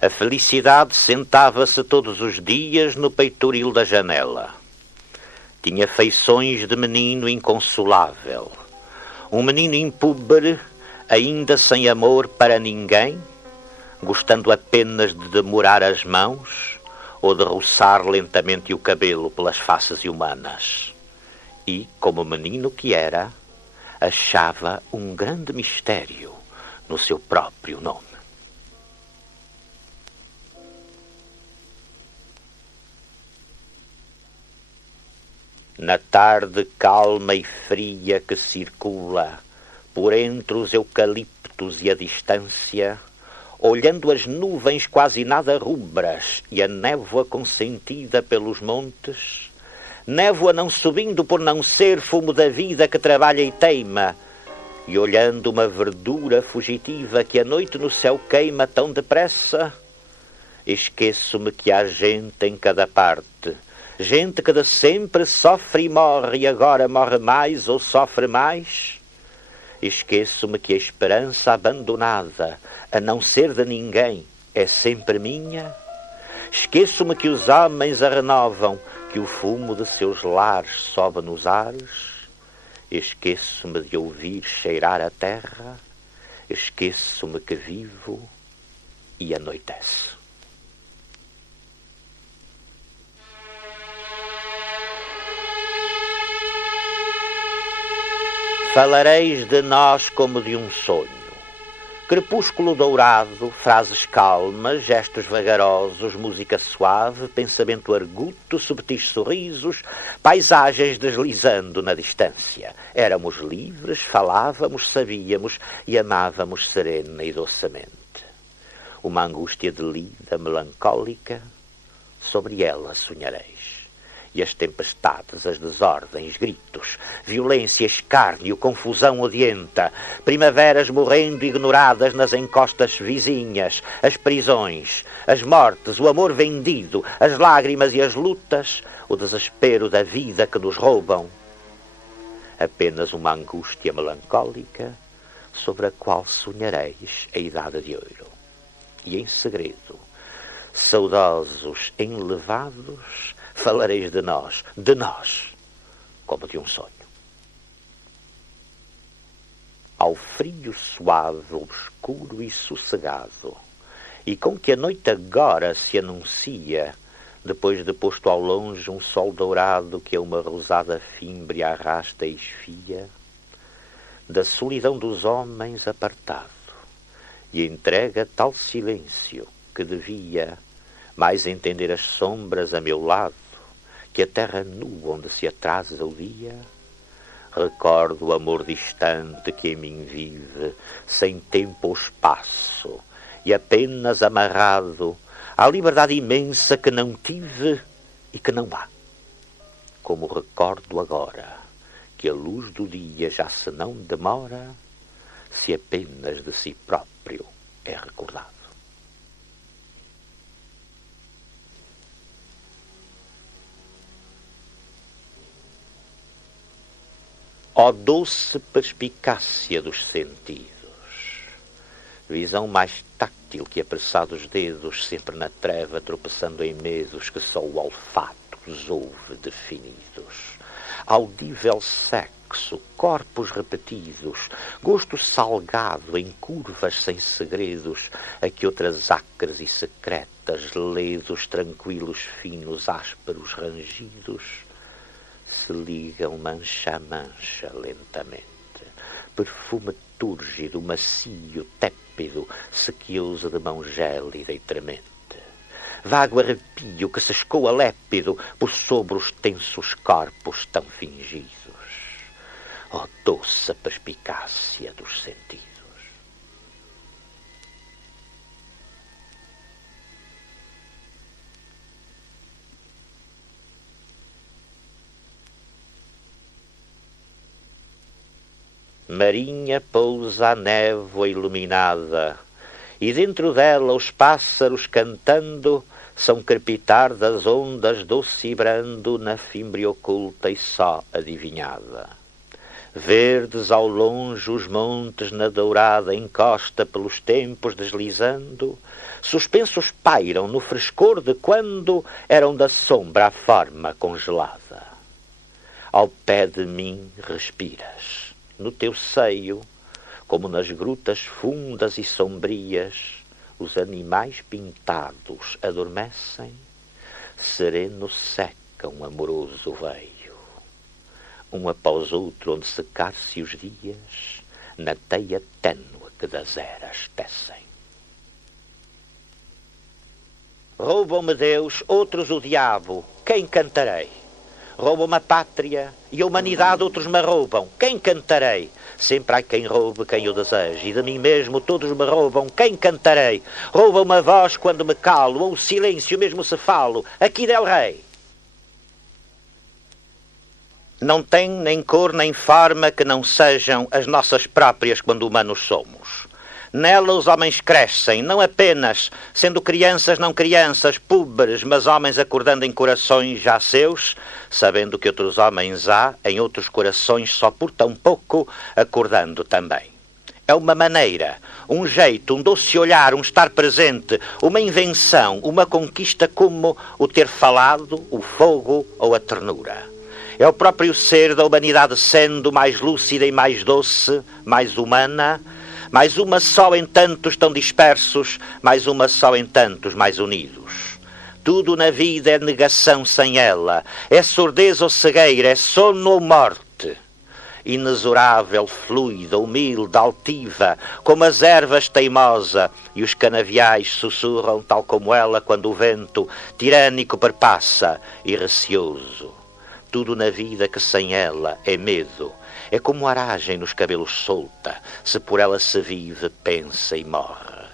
A felicidade sentava-se todos os dias no peitoril da janela. Tinha feições de menino inconsolável. Um menino impúber, ainda sem amor para ninguém, gostando apenas de demorar as mãos ou de roçar lentamente o cabelo pelas faces humanas. E, como menino que era, achava um grande mistério no seu próprio nome. Na tarde calma e fria que circula por entre os eucaliptos e a distância, olhando as nuvens quase nada rubras e a névoa consentida pelos montes, névoa não subindo por não ser fumo da vida que trabalha e teima, e olhando uma verdura fugitiva que a noite no céu queima tão depressa, esqueço-me que há gente em cada parte, gente que de sempre sofre e morre e agora morre mais ou sofre mais. Esqueço-me que a esperança abandonada, a não ser de ninguém, é sempre minha. Esqueço-me que os homens a renovam, que o fumo de seus lares sobe nos ares. Esqueço-me de ouvir cheirar a terra. Esqueço-me que vivo e anoitece. Falareis de nós como de um sonho. Crepúsculo dourado, frases calmas, gestos vagarosos, música suave, pensamento arguto, subtis sorrisos, paisagens deslizando na distância. Éramos livres, falávamos, sabíamos e amávamos serena e docemente. Uma angústia de lida melancólica, sobre ela sonhareis. E as tempestades, as desordens, gritos, violência, escárnio, confusão odienta, primaveras morrendo ignoradas nas encostas vizinhas, as prisões, as mortes, o amor vendido, as lágrimas e as lutas, o desespero da vida que nos roubam. Apenas uma angústia melancólica sobre a qual sonhareis a idade de ouro. E em segredo, saudosos, enlevados, falareis de nós, como de um sonho. Ao frio suave, obscuro e sossegado, e com que a noite agora se anuncia, depois de posto ao longe um sol dourado que a uma rosada fímbria arrasta e esfia, da solidão dos homens apartado, e entrega tal silêncio que devia mais entender as sombras a meu lado que a terra nua onde se atrasa o dia. Recordo o amor distante que em mim vive, sem tempo ou espaço, e apenas amarrado à liberdade imensa que não tive e que não há. Como recordo agora que a luz do dia já se não demora, se apenas de si próprio é recordado. Ó doce perspicácia dos sentidos, visão mais táctil que apressados dedos, sempre na treva tropeçando em medos que só o olfato os ouve definidos. Audível sexo, corpos repetidos, gosto salgado em curvas sem segredos, a que outras acres e secretas, ledos, tranquilos, finos, ásperos, rangidos, se ligam mancha a mancha lentamente. Perfume túrgido, macio, tépido, sequioso de mão gélida e tremente. Vago arrepio que se escoa lépido por sobre os tensos corpos tão fingidos. Ó doce perspicácia dos sentidos. Marinha pousa a névoa iluminada, e dentro dela os pássaros cantando são crepitar das ondas doce e brando na fimbre oculta e só adivinhada. Verdes ao longe os montes na dourada encosta pelos tempos deslizando, suspensos pairam no frescor de quando eram da sombra a forma congelada. Ao pé de mim respiras, no teu seio, como nas grutas fundas e sombrias, os animais pintados adormecem, sereno secam amoroso veio. Um após outro onde secar-se os dias, na teia tênue que das eras tecem. Roubam-me Deus, outros o diabo, quem cantarei? Roubam-me a pátria e a humanidade, outros me roubam, quem cantarei? Sempre há quem roube quem eu deseje, e de mim mesmo todos me roubam, quem cantarei? Roubam-me a voz quando me calo, ou o silêncio mesmo se falo, aqui del rei. Não tem nem cor nem forma que não sejam as nossas próprias quando humanos somos. Nela os homens crescem, não apenas, sendo crianças não crianças, púberes, mas homens acordando em corações já seus, sabendo que outros homens há, em outros corações só por tão pouco, acordando também. É uma maneira, um jeito, um doce olhar, um estar presente, uma invenção, uma conquista como o ter falado, o fogo ou a ternura. É o próprio ser da humanidade sendo mais lúcida e mais doce, mais humana, mais uma só em tantos tão dispersos, mais uma só em tantos mais unidos. Tudo na vida é negação sem ela, é surdez ou cegueira, é sono ou morte. Inexorável, fluida, humilde, altiva, como as ervas teimosa, e os canaviais sussurram tal como ela quando o vento tirânico perpassa e receoso. Tudo na vida que sem ela é medo, é como aragem nos cabelos solta, se por ela se vive, pensa e morre.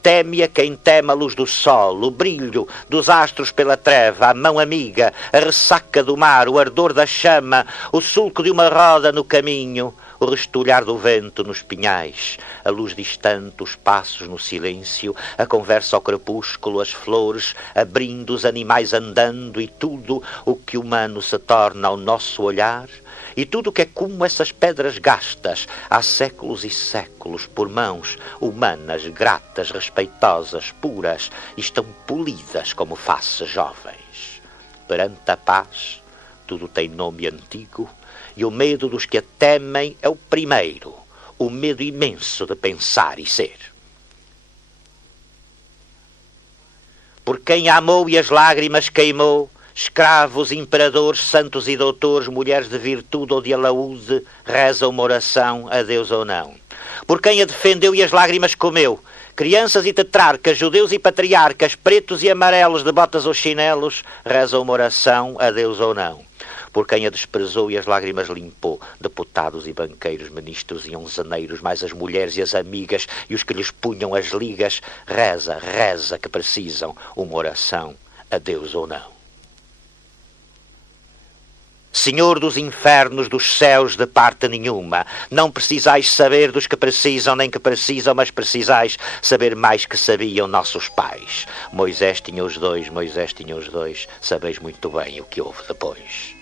Teme a quem teme a luz do sol, o brilho dos astros pela treva, a mão amiga, a ressaca do mar, o ardor da chama, o sulco de uma roda no caminho, o restolhar do vento nos pinhais, a luz distante, os passos no silêncio, a conversa ao crepúsculo, as flores, abrindo os animais andando e tudo o que humano se torna ao nosso olhar, e tudo que é como essas pedras gastas há séculos e séculos por mãos humanas, gratas, respeitosas, puras, estão polidas como faces jovens. Perante a paz, tudo tem nome antigo, e o medo dos que a temem é o primeiro, o medo imenso de pensar e ser. Por quem a amou e as lágrimas queimou, escravos, imperadores, santos e doutores, mulheres de virtude ou de alaúde, rezam uma oração a Deus ou não. Por quem a defendeu e as lágrimas comeu, crianças e tetrarcas, judeus e patriarcas, pretos e amarelos de botas ou chinelos, rezam uma oração a Deus ou não. Por quem a desprezou e as lágrimas limpou, deputados e banqueiros, ministros e onzeneiros, mais as mulheres e as amigas e os que lhes punham as ligas, reza, reza que precisam uma oração a Deus ou não. Senhor dos infernos, dos céus de parte nenhuma, não precisais saber dos que precisam, nem que precisam, mas precisais saber mais que sabiam nossos pais. Moisés tinha os dois, sabeis muito bem o que houve depois.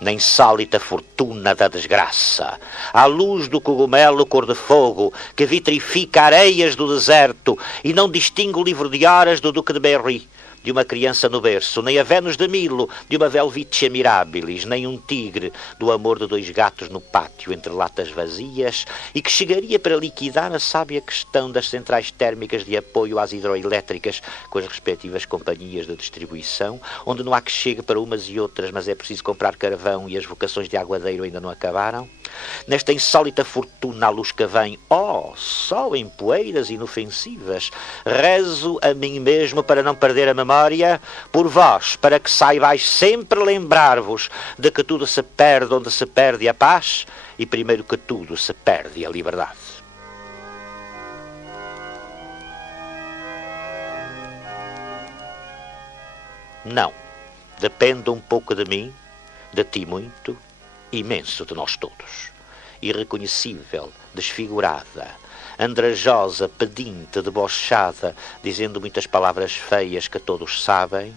Na insólita fortuna da desgraça, à luz do cogumelo cor de fogo, que vitrifica areias do deserto, e não distingue o livro de horas do Duque de Berry, de uma criança no berço, nem a Vênus de Milo, de uma Velvitia Mirabilis, nem um tigre, do amor de dois gatos no pátio entre latas vazias, e que chegaria para liquidar a sábia questão das centrais térmicas de apoio às hidroelétricas com as respectivas companhias de distribuição, onde não há que chegue para umas e outras, mas é preciso comprar carvão e as vocações de aguadeiro ainda não acabaram. Nesta insólita fortuna à luz que vem, só em poeiras inofensivas, rezo a mim mesmo para não perder a memória, por vós, para que saibais sempre lembrar-vos de que tudo se perde onde se perde a paz, e primeiro que tudo se perde a liberdade. Não, depende um pouco de mim, de ti muito, imenso de nós todos. Irreconhecível, desfigurada, andrajosa, pedinte, debochada, dizendo muitas palavras feias que todos sabem,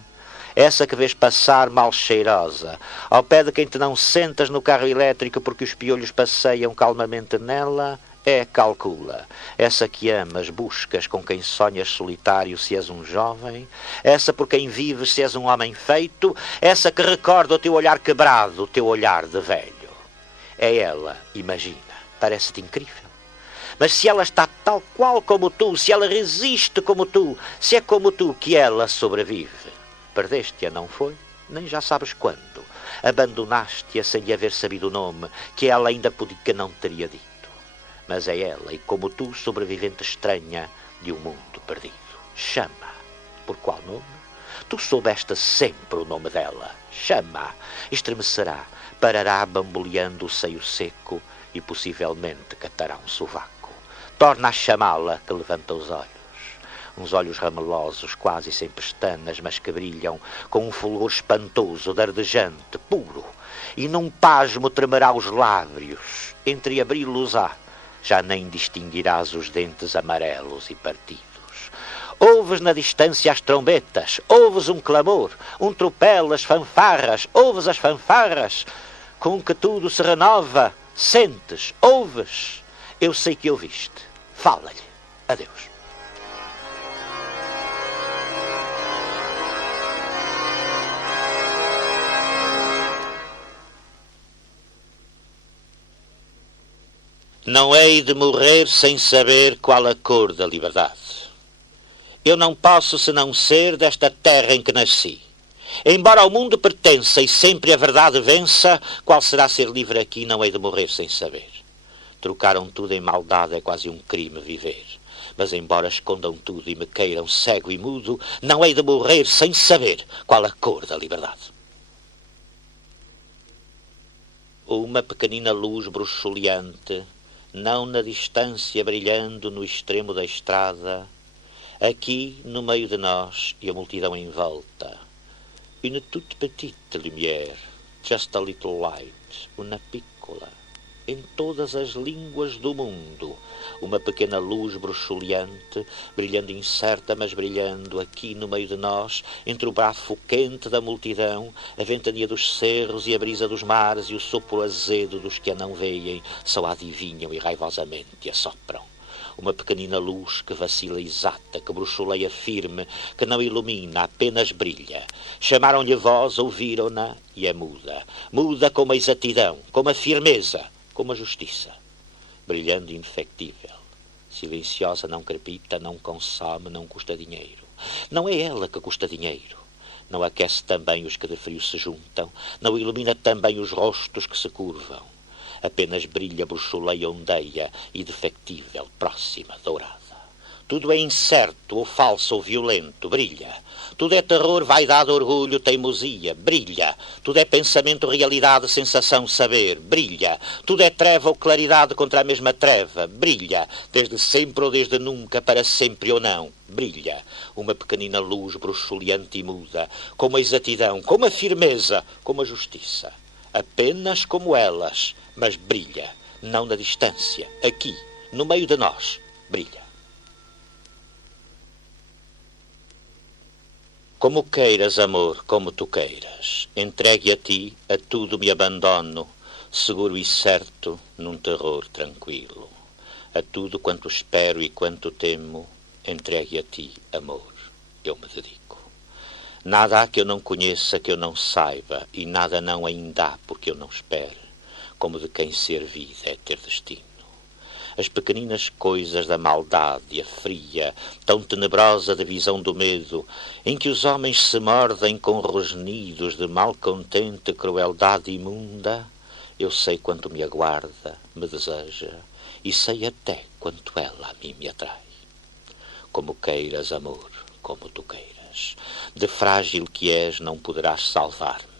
essa que vês passar mal cheirosa, ao pé de quem te não sentas no carro elétrico porque os piolhos passeiam calmamente nela, é calcula. Essa que amas, buscas, com quem sonhas solitário se és um jovem, essa por quem vives se és um homem feito, essa que recorda o teu olhar quebrado, o teu olhar de velho. É ela, imagina, parece-te incrível. Mas se ela está tal qual como tu, se ela resiste como tu, se é como tu que ela sobrevive, perdeste-a, não foi? Nem já sabes quando. Abandonaste-a sem lhe haver sabido o nome, que ela ainda podia que não teria dito. Mas é ela, e como tu, sobrevivente estranha de um mundo perdido. Chama. Por qual nome? Tu soubeste sempre o nome dela. Chama. Estremecerá, parará bamboleando o seio seco e possivelmente catará um sovaco. Torna a chamá-la, que levanta os olhos. Uns olhos ramelosos, quase sem pestanas, mas que brilham com um fulgor espantoso, dardejante, puro. E num pasmo tremerá os lábios. Entre abri-los-á, já nem distinguirás os dentes amarelos e partidos. Ouves na distância as trombetas, ouves um clamor, um tropel, as fanfarras, ouves as fanfarras, com que tudo se renova, sentes, ouves. Eu sei que ouviste. Fala-lhe. Adeus. Não hei de morrer sem saber qual a cor da liberdade. Eu não posso senão ser desta terra em que nasci. Embora ao mundo pertença e sempre a verdade vença, qual será ser livre aqui, não hei de morrer sem saber. Trocaram tudo em maldade, é quase um crime viver. Mas embora escondam tudo e me queiram cego e mudo, não hei de morrer sem saber qual a cor da liberdade. Uma pequenina luz bruxuleante, não na distância brilhando no extremo da estrada, aqui no meio de nós e a multidão em volta. Une toute petite lumière, just a little light, una piccola. Em todas as línguas do mundo, uma pequena luz bruxuleante, brilhando incerta, mas brilhando aqui no meio de nós, entre o bafo quente da multidão, a ventania dos cerros e a brisa dos mares e o sopro azedo dos que a não veem, só a adivinham e raivosamente a sopram. Uma pequenina luz que vacila exata, que bruxuleia firme, que não ilumina, apenas brilha. Chamaram-lhe voz, ouviram-na e é muda. Muda como a exatidão, como a firmeza, como a justiça. Brilhando e indefectível. Silenciosa, não crepita, não consome, não custa dinheiro. Não é ela que custa dinheiro. Não aquece também os que de frio se juntam. Não ilumina também os rostos que se curvam. Apenas brilha, bruxuleia, ondeia, indefectível, próxima, dourada. Tudo é incerto, ou falso, ou violento, brilha. Tudo é terror, vaidade, orgulho, teimosia, brilha. Tudo é pensamento, realidade, sensação, saber, brilha. Tudo é treva ou claridade contra a mesma treva, brilha. Desde sempre ou desde nunca, para sempre ou não, brilha. Uma pequenina luz bruxuleante e muda, como a exatidão, como a firmeza, como a justiça. Apenas como elas, mas brilha, não na distância, aqui, no meio de nós, brilha. Como queiras, amor, como tu queiras, entregue a ti, a tudo me abandono, seguro e certo, num terror tranquilo. A tudo quanto espero e quanto temo, entregue a ti, amor, eu me dedico. Nada há que eu não conheça, que eu não saiba, e nada não ainda há porque eu não espere, como de quem ser vida é ter destino. As pequeninas coisas da maldade, a fria, tão tenebrosa divisão do medo, em que os homens se mordem com rosnidos de malcontente crueldade imunda, eu sei quanto me aguarda, me deseja, e sei até quanto ela a mim me atrai. Como queiras, amor, como tu queiras, de frágil que és não poderás salvar-me.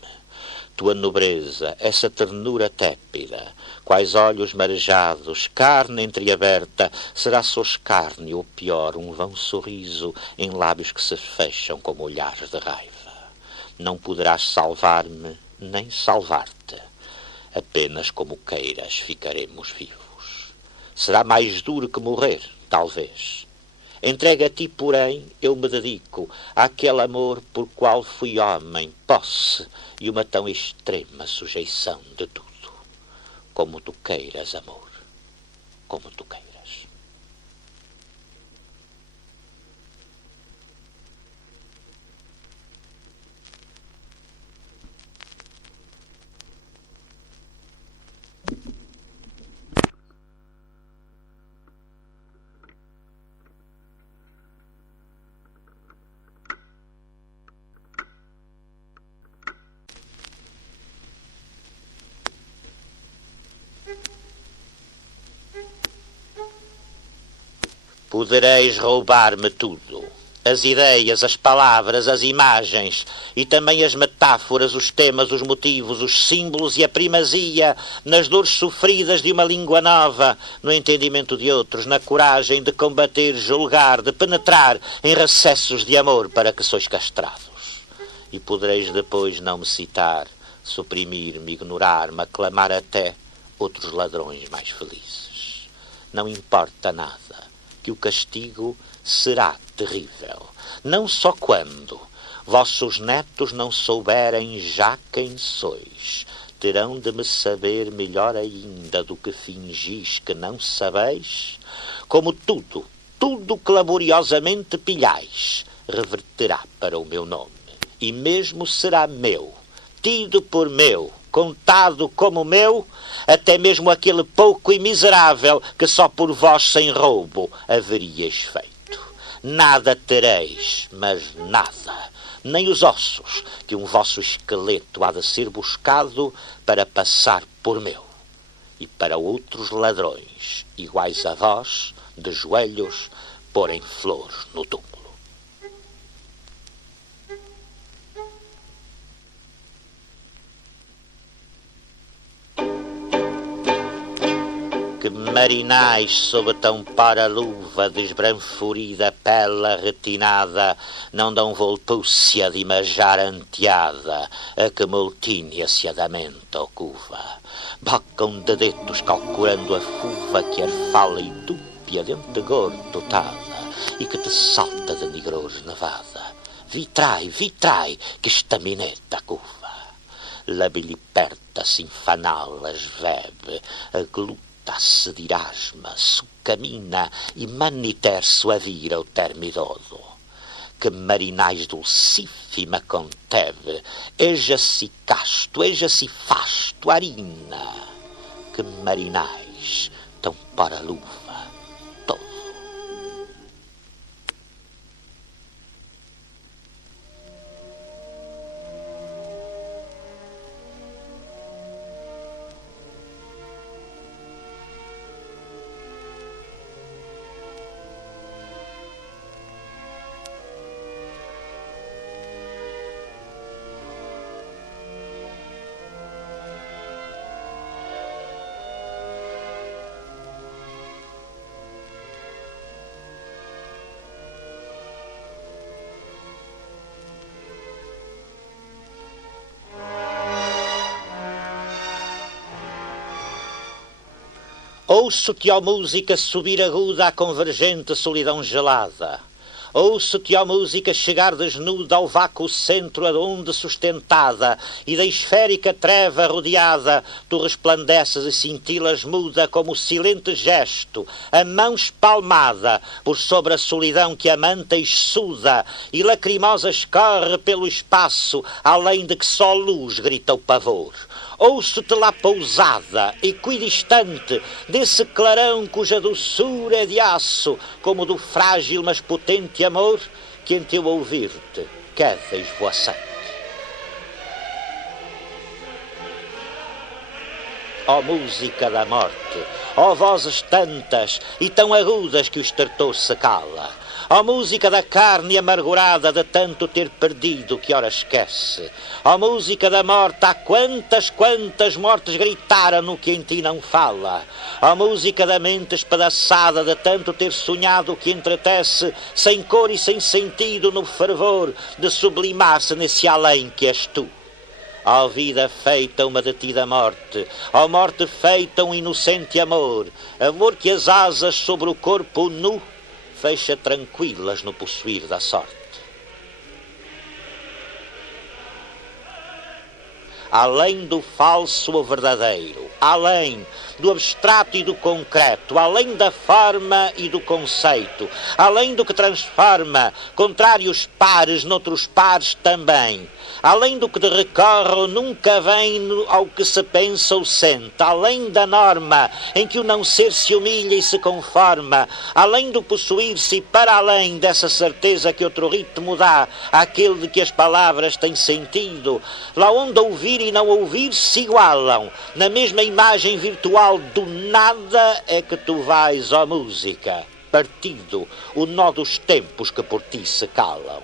Tua nobreza, essa ternura tépida, quais olhos marejados, carne entreaberta, será só escárnio ou pior, um vão sorriso em lábios que se fecham como olhares de raiva. Não poderás salvar-me, nem salvar-te. Apenas como queiras ficaremos vivos. Será mais duro que morrer, talvez. Entregue a ti, porém, eu me dedico àquele amor por qual fui homem, posse e uma tão extrema sujeição de tudo. Como tu queiras, amor, como tu queiras. Podereis roubar-me tudo, as ideias, as palavras, as imagens, e também as metáforas, os temas, os motivos, os símbolos e a primazia, nas dores sofridas de uma língua nova, no entendimento de outros, na coragem de combater, julgar, de penetrar em recessos de amor para que sois castrados. E podereis depois não me citar, suprimir-me, ignorar-me, aclamar até outros ladrões mais felizes. Não importa nada, que o castigo será terrível, não só quando vossos netos não souberem já quem sois, terão de me saber melhor ainda do que fingis que não sabeis, como tudo que laboriosamente pilhais, reverterá para o meu nome, e mesmo será meu, tido por meu, contado como meu, até mesmo aquele pouco e miserável que só por vós sem roubo haveríeis feito. Nada tereis, mas nada, nem os ossos, que um vosso esqueleto há de ser buscado para passar por meu, e para outros ladrões, iguais a vós, de joelhos, porem flores no túmulo. Que marinais sob tão para-luva de esbranfurida pele retinada, não dão voltúcia de imajar anteada a que multínea-se adamenta ocuva. Bocam de dedos calculando a fuva que arfala e dúpia dente gordo dotada e que te salta de negros nevada. Vitrai, que estamineta curva. Labiliperta-se infanal as vebe, agluta-se dirasma, sucamina e maniter suavira o termidoso. Que marinais dulcífima conteve, eja-se casto, eja-se fasto, harina. Que marinais tão para a luva. Ouço-te, ó música, subir aguda à convergente solidão gelada. Ouço-te, ó música, chegar desnuda ao vácuo centro adonde sustentada, e da esférica treva rodeada, tu resplandeces e cintilas muda como o silente gesto, a mão espalmada, por sobre a solidão que a manta exsuda, e lacrimosa escorre pelo espaço, além de que só luz grita o pavor. Ouço-te lá pousada, equidistante, desse clarão cuja doçura é de aço, como do frágil mas potente amor, que em teu ouvir-te queda esvoaçante. Ó música da morte, ó vozes tantas e tão agudas que o estertor se cala, ó música da carne amargurada de tanto ter perdido que ora esquece, ó música da morte, há quantas mortes gritaram no que em ti não fala, ó música da mente espedaçada de tanto ter sonhado que entretece, sem cor e sem sentido no fervor de sublimar-se nesse além que és tu. Ó vida feita uma detida morte, ó morte feita um inocente amor, amor que as asas sobre o corpo nu fecha tranquilas no possuir da sorte. Além do falso o verdadeiro, além do abstrato e do concreto, além da forma e do conceito, além do que transforma contrários pares noutros pares também, além do que de recorre ou nunca vem ao que se pensa ou sente, além da norma em que o não ser se humilha e se conforma, além do possuir-se e para além dessa certeza que outro ritmo dá àquele de que as palavras têm sentido, lá onde ouvir e não ouvir se igualam, na mesma imagem virtual do nada é que tu vais, ó música, partido o nó dos tempos que por ti se calam.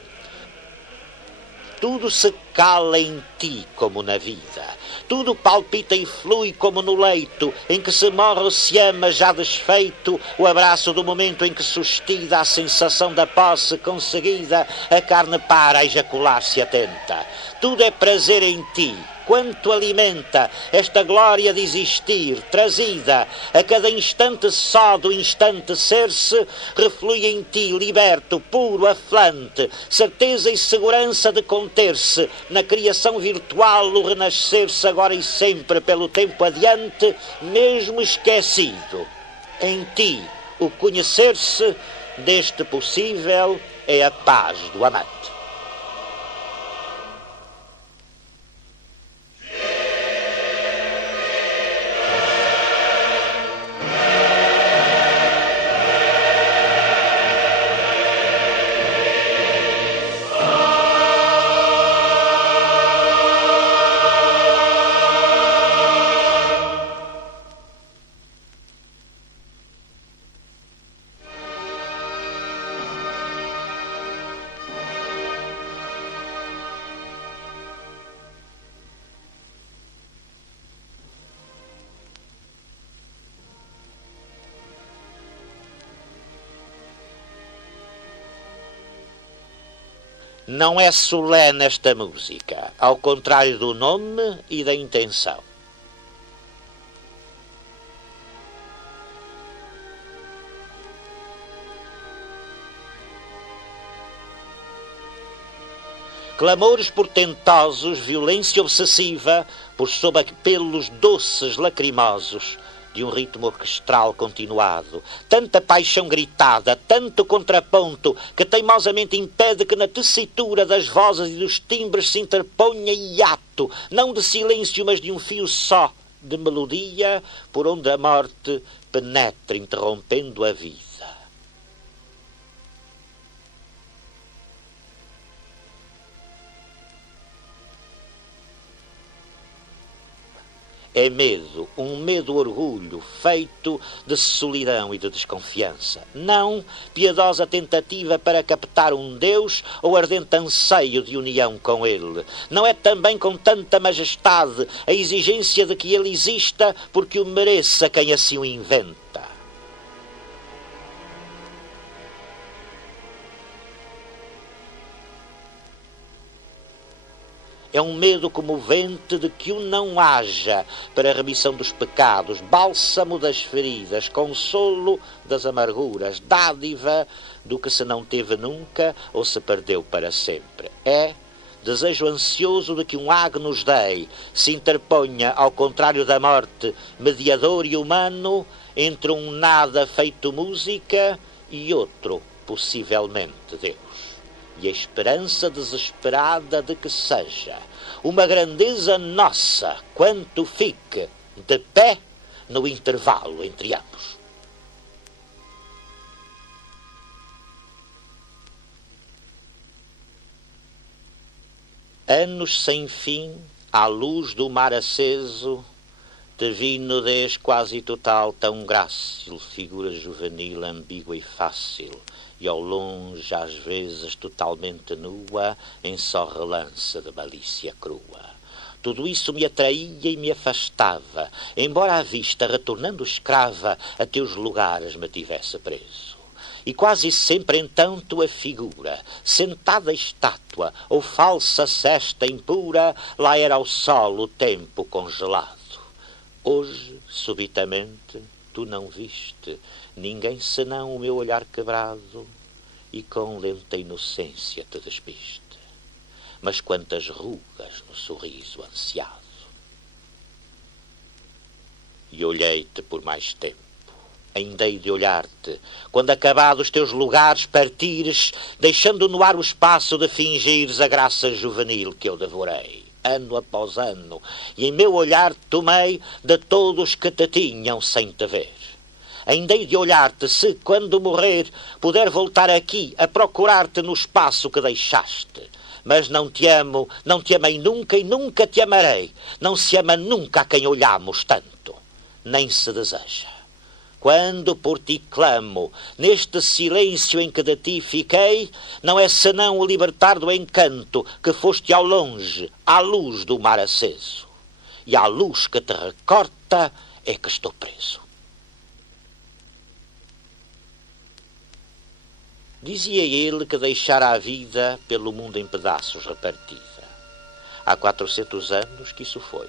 Tudo se cala em ti como na vida, tudo palpita e flui como no leito, em que se morre ou se ama já desfeito, o abraço do momento em que sustida a sensação da posse conseguida, a carne para a ejacular-se atenta. Tudo é prazer em ti, quanto alimenta esta glória de existir, trazida a cada instante só do instante ser-se, reflui em ti, liberto, puro, aflante, certeza e segurança de conter-se, na criação virtual o renascer-se agora e sempre pelo tempo adiante, mesmo esquecido. Em ti, o conhecer-se deste possível é a paz do amante. Não é solene esta música, ao contrário do nome e da intenção. Clamores portentosos, violência obsessiva, por sob apelos doces, lacrimosos, de um ritmo orquestral continuado, tanta paixão gritada, tanto contraponto, que teimosamente impede que na tessitura das vozes e dos timbres se interponha hiato, não de silêncio, mas de um fio só, de melodia, por onde a morte penetra, interrompendo a vida. É medo, um medo-orgulho feito de solidão e de desconfiança. Não piedosa tentativa para captar um Deus ou ardente anseio de união com Ele. Não é também com tanta majestade a exigência de que Ele exista porque o mereça quem assim o inventa. É um medo comovente de que o não haja para a remissão dos pecados, bálsamo das feridas, consolo das amarguras, dádiva do que se não teve nunca ou se perdeu para sempre. É desejo ansioso de que um Agnus Dei se interponha, ao contrário da morte, mediador e humano, entre um nada feito música e outro, possivelmente, Deus. E a esperança desesperada de que seja uma grandeza nossa, quanto fique de pé no intervalo entre ambos. Anos sem fim, à luz do mar aceso, te vi nudez quase total, tão grácil, figura juvenil, ambígua e fácil, e ao longe, às vezes totalmente nua, em só relance de malícia crua. Tudo isso me atraía e me afastava, embora a vista, retornando escrava, a teus lugares me tivesse preso. E quase sempre então tua figura, sentada estátua, ou falsa cesta impura, lá era ao sol o tempo congelado. Hoje, subitamente, tu não viste ninguém senão o meu olhar quebrado, e com lenta inocência te despiste. Mas quantas rugas no sorriso ansiado. E olhei-te por mais tempo. Ainda hei de olhar-te, quando acabados teus lugares partires, deixando no ar o espaço de fingires a graça juvenil que eu devorei, ano após ano, e em meu olhar tomei de todos que te tinham sem te ver. Ainda hei de olhar-te se, quando morrer, puder voltar aqui a procurar-te no espaço que deixaste. Mas não te amo, não te amei nunca e nunca te amarei. Não se ama nunca a quem olhamos tanto, nem se deseja. Quando por ti clamo, neste silêncio em que de ti fiquei, não é senão o libertar do encanto que foste ao longe, à luz do mar aceso. E à luz que te recorta é que estou preso. Dizia ele que deixara a vida pelo mundo em pedaços repartida. Há 400 anos que isso foi.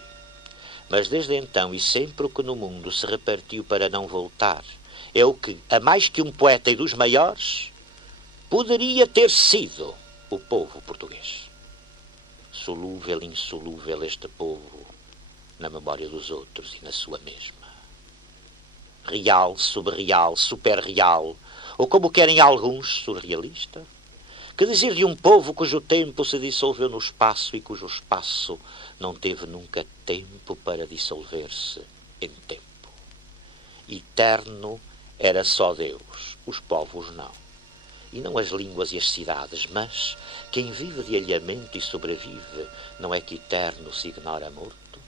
Mas desde então e sempre o que no mundo se repartiu para não voltar é o que, a mais que um poeta e dos maiores, poderia ter sido o povo português. Solúvel e insolúvel este povo na memória dos outros e na sua mesma. Real, subreal, superreal, ou como querem alguns, surrealista. Que dizer de um povo cujo tempo se dissolveu no espaço e cujo espaço não teve nunca tempo para dissolver-se em tempo. Eterno era só Deus, os povos não. E não as línguas e as cidades, mas quem vive de alheamento e sobrevive, não é que eterno se ignora morto?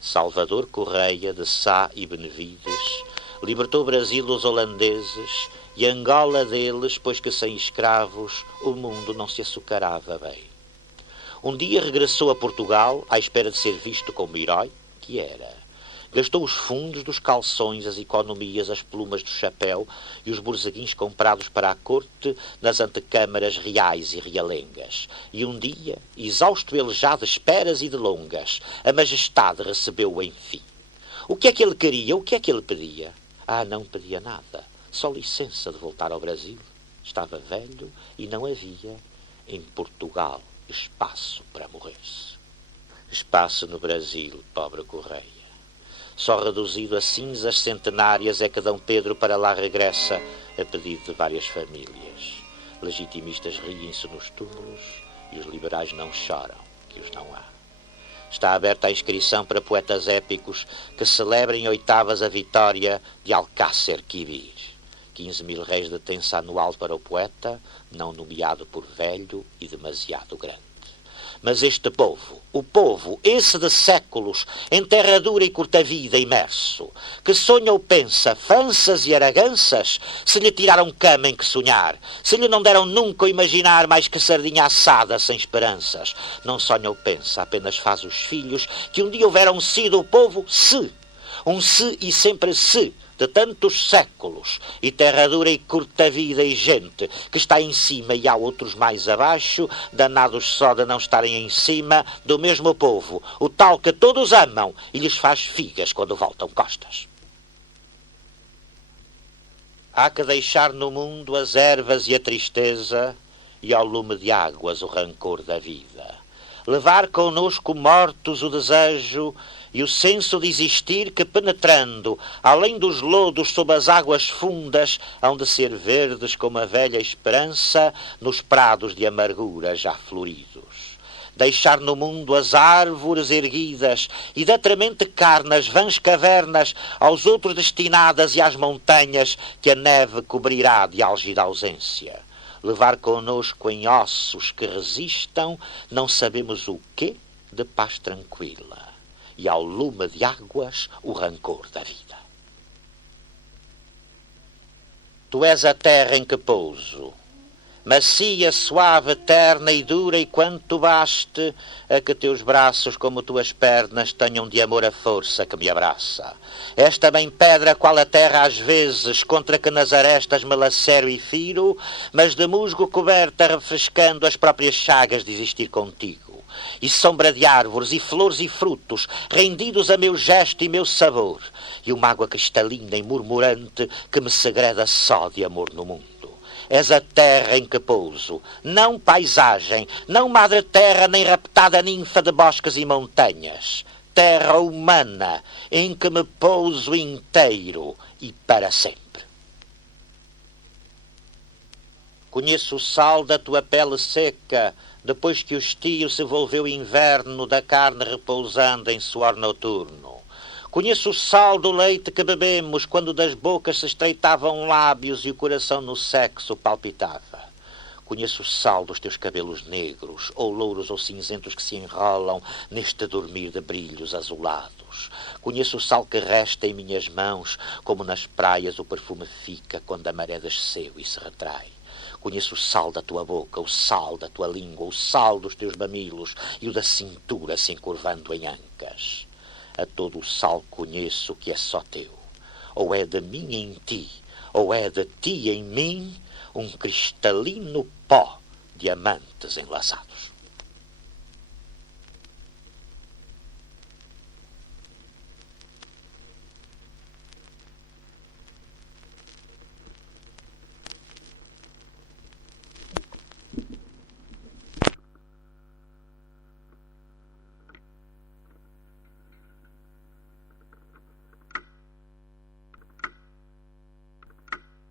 Salvador Correia, de Sá e Benevides, libertou o Brasil dos holandeses e Angola deles, pois que sem escravos o mundo não se açucarava bem. Um dia regressou a Portugal, à espera de ser visto como herói, que era. Gastou os fundos dos calções, as economias, as plumas do chapéu e os borzeguins comprados para a corte nas antecâmaras reais e realengas. E um dia, exausto ele já de esperas e de longas, a majestade recebeu-o enfim. O que é que ele queria? O que é que ele pedia? Ah, não pedia nada. Só licença de voltar ao Brasil. Estava velho e não havia, em Portugal, espaço para morrer-se. Espaço no Brasil, pobre Correia. Só reduzido a cinzas centenárias é que D. Pedro para lá regressa a pedido de várias famílias. Legitimistas riem-se nos túmulos e os liberais não choram, que os não há. Está aberta a inscrição para poetas épicos que celebrem oitavas a vitória de Alcácer Quibir. 15.000 réis de tença anual para o poeta, não nomeado por velho e demasiado grande. Mas este povo, o povo, esse de séculos, em terra dura e curta-vida imerso, que sonha ou pensa fanças e araganças, se lhe tiraram cama em que sonhar, se lhe não deram nunca o imaginar mais que sardinha assada sem esperanças, não sonha ou pensa, apenas faz os filhos que um dia houveram sido o povo se, um se e sempre se, de tantos séculos, e terra dura e curta vida e gente, que está em cima e há outros mais abaixo, danados só de não estarem em cima, do mesmo povo, o tal que todos amam e lhes faz figas quando voltam costas. Há que deixar no mundo as ervas e a tristeza, e ao lume de águas o rancor da vida. Levar connosco mortos o desejo e o senso de existir que, penetrando, além dos lodos sob as águas fundas, hão de ser verdes como a velha esperança nos prados de amargura já floridos. Deixar no mundo as árvores erguidas e da tremente carne as vãs cavernas aos outros destinadas e às montanhas que a neve cobrirá de álgida ausência. Levar connosco em ossos que resistam, não sabemos o quê, de paz tranquila, e ao lume de águas o rancor da vida. Tu és a terra em que pouso, macia, suave, terna e dura, e quanto baste a que teus braços, como tuas pernas, tenham de amor a força que me abraça. És também pedra qual a terra às vezes, contra que nas arestas me lacero e firo, mas de musgo coberta, refrescando as próprias chagas de existir contigo. e sombra de árvores, e flores e frutos, rendidos a meu gesto e meu sabor, e uma água cristalina e murmurante que me segreda só de amor no mundo. És a terra em que pouso, não paisagem, não madre terra, nem raptada ninfa de bosques e montanhas. Terra humana em que me pouso inteiro e para sempre. Conheço o sal da tua pele seca, depois que o estio se volveu inverno da carne repousando em suor noturno. Conheço o sal do leite que bebemos quando das bocas se estreitavam lábios e o coração no sexo palpitava. Conheço o sal dos teus cabelos negros, ou louros ou cinzentos que se enrolam neste dormir de brilhos azulados. Conheço o sal que resta em minhas mãos, como nas praias o perfume fica quando a maré desceu e se retrai. Conheço o sal da tua boca, o sal da tua língua, o sal dos teus mamilos e o da cintura se encurvando em ancas. A todo o sal conheço que é só teu. Ou é de mim em ti, ou é de ti em mim, um cristalino pó de amantes enlaçados.